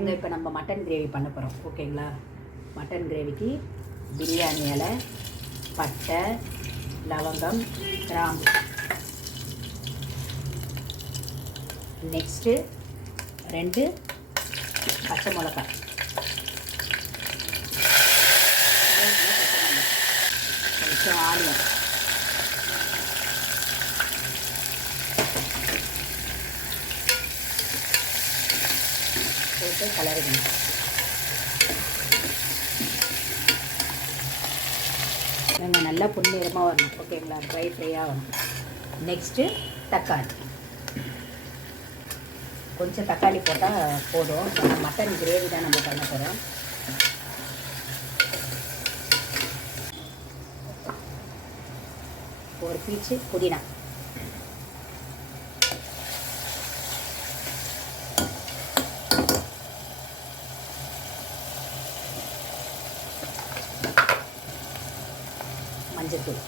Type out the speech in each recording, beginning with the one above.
இப்போ நம்ம mutton gravy பண்ண போகிறோம். ஓகேங்களா? மட்டன் கிரேவிக்கு பிரியாணி இலை, பட்டை, லவங்கம், கிராம்பு, நெக்ஸ்ட்டு 2 பச்சை மிளகாய், கொஞ்சம் ஆனியன், போட்டு கலரிக்கணும். வெங்காயம் நல்லா பொன்னிறமாக வரணும். ஓகேங்களா? ஃப்ரையாக வரணும். நெக்ஸ்ட்டு தக்காளி, கொஞ்சம் தக்காளி போட்டால் போதும். மட்டன் கிரேவி தான் நம்ம பண்ண போகிறோம். ஒரு பீச்சு புதினா, மஞ்சத்தூள்,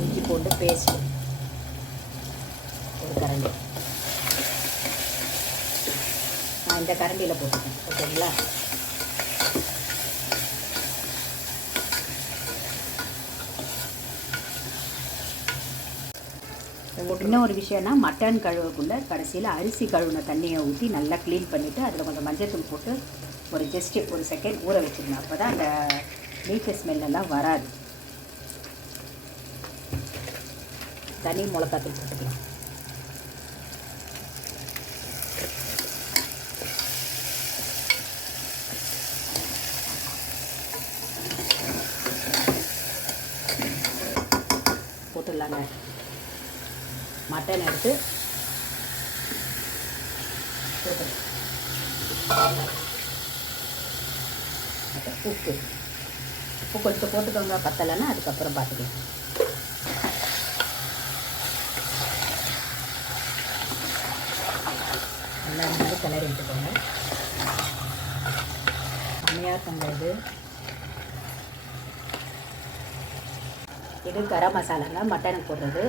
இஞ்சி பூண்டு பேஸ்ட் ஒரு கரண்டி. நான் இந்த கரண்டியில் போட்டுக்கேன். ஓகேங்களா? இன்னும் ஒரு விஷயம்னா, மட்டன் கழுவக்குள்ளே கடைசியில் அரிசி கழுவின தண்ணியை ஊற்றி நல்லா க்ளீன் பண்ணிவிட்டு அதில் கொஞ்சம் மஞ்சத்தூள் போட்டு ஒரு ஜஸ்ட்டு ஒரு செகண்ட் ஊற வச்சுருந்தேன். அப்போ தான் அந்த மீட்டு ஸ்மெல்லாம் வராது. தனி மிளகாத்தூள் போட்டுக்கலாம். போட்டுடலாங்க. மட்டன் எடுத்து உப்பு கொஞ்சம் போட்டுக்கோங்க. பத்தலைன்னா அதுக்கப்புறம் பார்த்துக்கலாம். நல்லா மாதிரி கிளறி விட்டுக்கோங்க. செம்மையாக பண்ணுறது இது கரம் மசாலாங்க, மட்டனுக்கு போடுறது.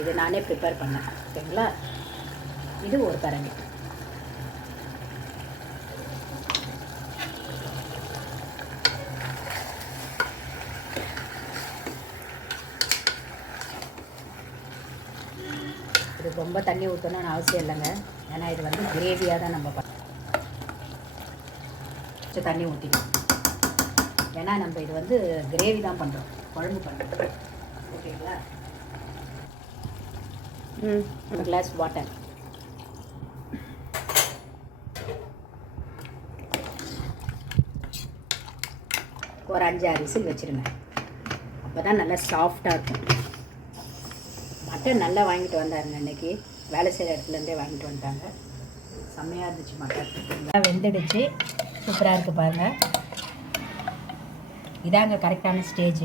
இது நானே ப்ரிப்பேர் பண்ணேன். ஓகேங்களா? இது ஒரு கரண்டி. இது ரொம்ப தண்ணி ஊற்றணும்னு அவசியம் இல்லைங்க. ஏன்னா இது வந்து கிரேவியாக தான் நம்ம கொஞ்சம் தண்ணி ஊற்றிக்கணும். ஏன்னா நம்ம இது வந்து கிரேவி தான் பண்ணுறோம், குழம்பு பண்ணுறோம். ஓகேங்களா? ஒரு கிளாஸ் வாட்டர், ஒரு 5-6 விசில் வச்சுருங்க. அப்போ தான் நல்லா சாஃப்டாக இருக்கும். மட்டன் நல்லா வாங்கிட்டு வந்தாருங்க. அன்றைக்கி வேலை செய்கிற இடத்துலேருந்தே வாங்கிட்டு வந்துட்டாங்க. செம்மையாக இருந்துச்சு மட்டன். நல்லா வெந்துடுச்சு. சூப்பராக இருக்குது பாருங்கள். இதாங்க கரெக்டான ஸ்டேஜ்.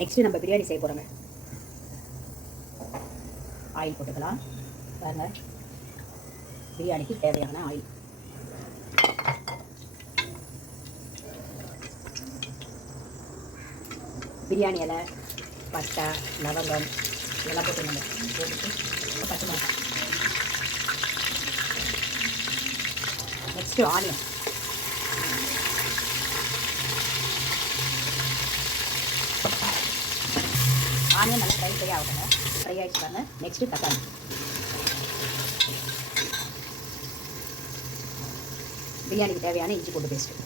நெக்ஸ்ட்டு நம்ம பிரியாணி செய்ய போகிறோங்க. ஆயில் போட்டுக்கலாம். பாருங்கள், பிரியாணிக்கு தேவையான ஆயில். பிரியாணி இலை, பட்டை, லவங்கம் இதெல்லாம் போட்டுருங்க. போட்டுட்டு பச்சை மிளகாய், நெக்ஸ்ட்டு ஆனியன், ஆனியன் நல்லா ஃப்ரை ஆகணுங்க. ஃப்ரை ஆகிடுச்சு பாருங்க. நெக்ஸ்ட்டு தக்காளி, பிரியாணிக்கு தேவையான இஞ்சி பூண்டு பேஸ்ட்டு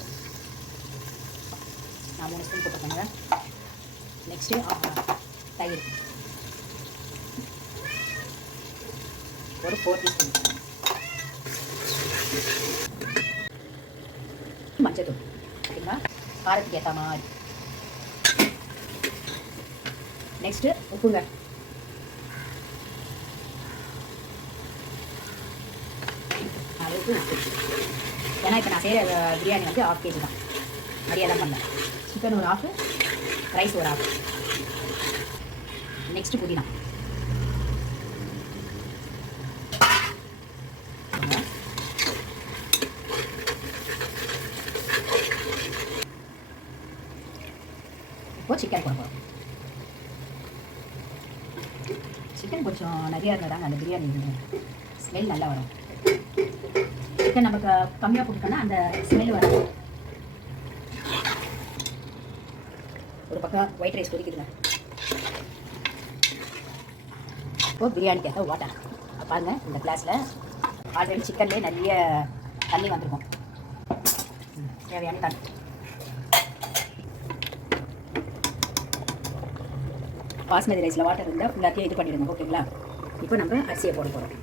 நான் 3 ஸ்பூன் போட்டுக்கோங்க. நெக்ஸ்ட்டு தயிர் ஒரு 4 டீஸ்பூன், மஞ்சத்தூள் ஓகேங்களா, காரத்துக்கு ஏற்ற மாதிரி. நெக்ஸ்ட்டு உப்புங்க. அளவுக்கு உப்பு. ஏன்னா இப்போ நான் செய்கிற பிரியாணி வந்து 1/2 kg தான். நிறையெல்லாம் பண்ணேன். சிக்கன் ஒரு 1/2, ரைஸ் ஒரு 1/2. நெக்ஸ்ட்டு புதினா, இப்போ சிக்கன் போட போகிறோம். சிக்கன் கொஞ்சம் கொஞ்சம் நிறையா இருந்தால் தாங்க அந்த பிரியாணி ஸ்மெல் நல்லா வரும். சிக்கன் நமக்கு கம்மியாக போட்டுட்டோன்னா அந்த ஸ்மெல் வரும். ஒரு பக்கம் ஒயிட் ரைஸ் கொதிக்குதுங்க. இப்போது பிரியாணிக்கு ஏற்ற வாட்டர் பாருங்கள். இந்த கிளாஸில் ஆல்ரெடி சிக்கன்லேயே நிறைய தண்ணி வந்திருக்கும். தேவையான தண்ணி பாஸ்மதி ரைஸில் வாட்டர் இருந்தால் ஃபுல்லாத்தையும் இது பண்ணிவிடுங்க. ஓகேங்களா? இப்போ நம்ம அரிசியை போட போகிறோம்.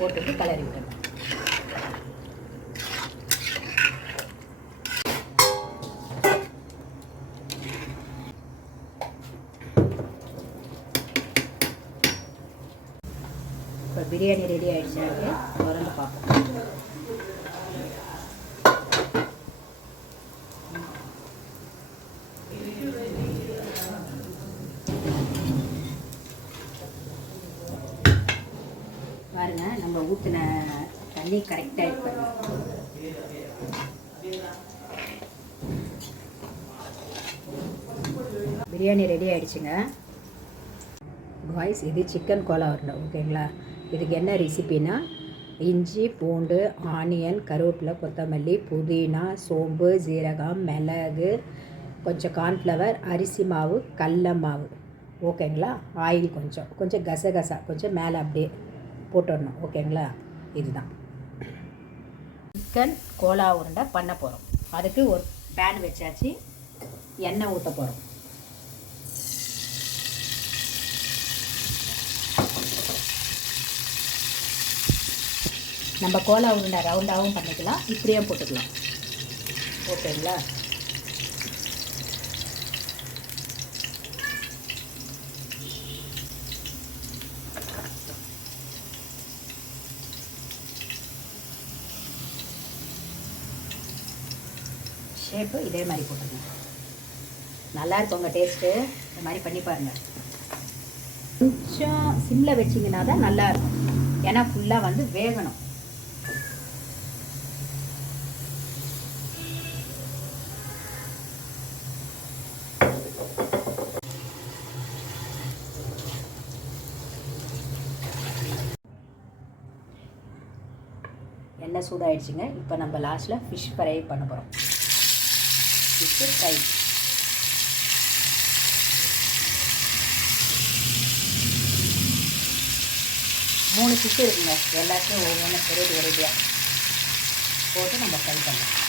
போட்டுட்டு கலரி விட்டுருங்க. இப்போ பிரியாணி ரெடி ஆகிடுச்சுனாலே திறந்து பார்ப்போம். பாருங்க, நம்ம ஊற்றின தண்ணி கரெக்டாக இருப்பாங்க. பிரியாணி ரெடி ஆகிடுச்சுங்க பாய்ஸ். இது சிக்கன் கோலா உருண்டை. ஓகேங்களா? இதுக்கு என்ன ரெசிபினா, இஞ்சி, பூண்டு, ஆனியன், கருவேப்பிலை, கொத்தமல்லி, புதினா, சோம்பு, ஜீரகம், மிளகு, கொஞ்சம் கார்ன்ஃப்ளவர், அரிசி மாவு, கடல மாவு. ஓகேங்களா? ஆயில் கொஞ்சம் கசகசா கொஞ்சம் மேலே அப்படியே போட்டுடணும். ஓகேங்களா? இதுதான் சிக்கன் கோலா உருண்டை பண்ண போகிறோம். அதுக்கு ஒரு பேன் வச்சாச்சு. எண்ணெய் ஊற்ற போகிறோம். நம்ம கோலா உருண்டை ரவுண்டாகவும் பண்ணிக்கலாம், இப்படியே போட்டுக்கலாம். ஓகேங்களா? ஷேப்பு இதே மாதிரி போட்டுருங்க. நல்லா இருக்குங்க டேஸ்ட்டு. இந்த மாதிரி பண்ணி பாருங்கள். கொஞ்சம் சிம்மில் வச்சிங்கன்னா தான் நல்லாயிருக்கும். ஏன்னா ஃபுல்லாக வந்து வேகணும். எண்ணெய் சூடாகிடுச்சுங்க. இப்போ நம்ம லாஸ்ட்டில் ஃபிஷ் ஃப்ரை பண்ண போகிறோம். ஃபிஷ் ஃப்ரை மூணு ஃபிஷ் இருக்குங்க. எல்லாத்தையும் ஒவ்வொன்றும் வெரைட்டியாக போட்டு நம்ம ஃப்ரை பண்ணலாம்.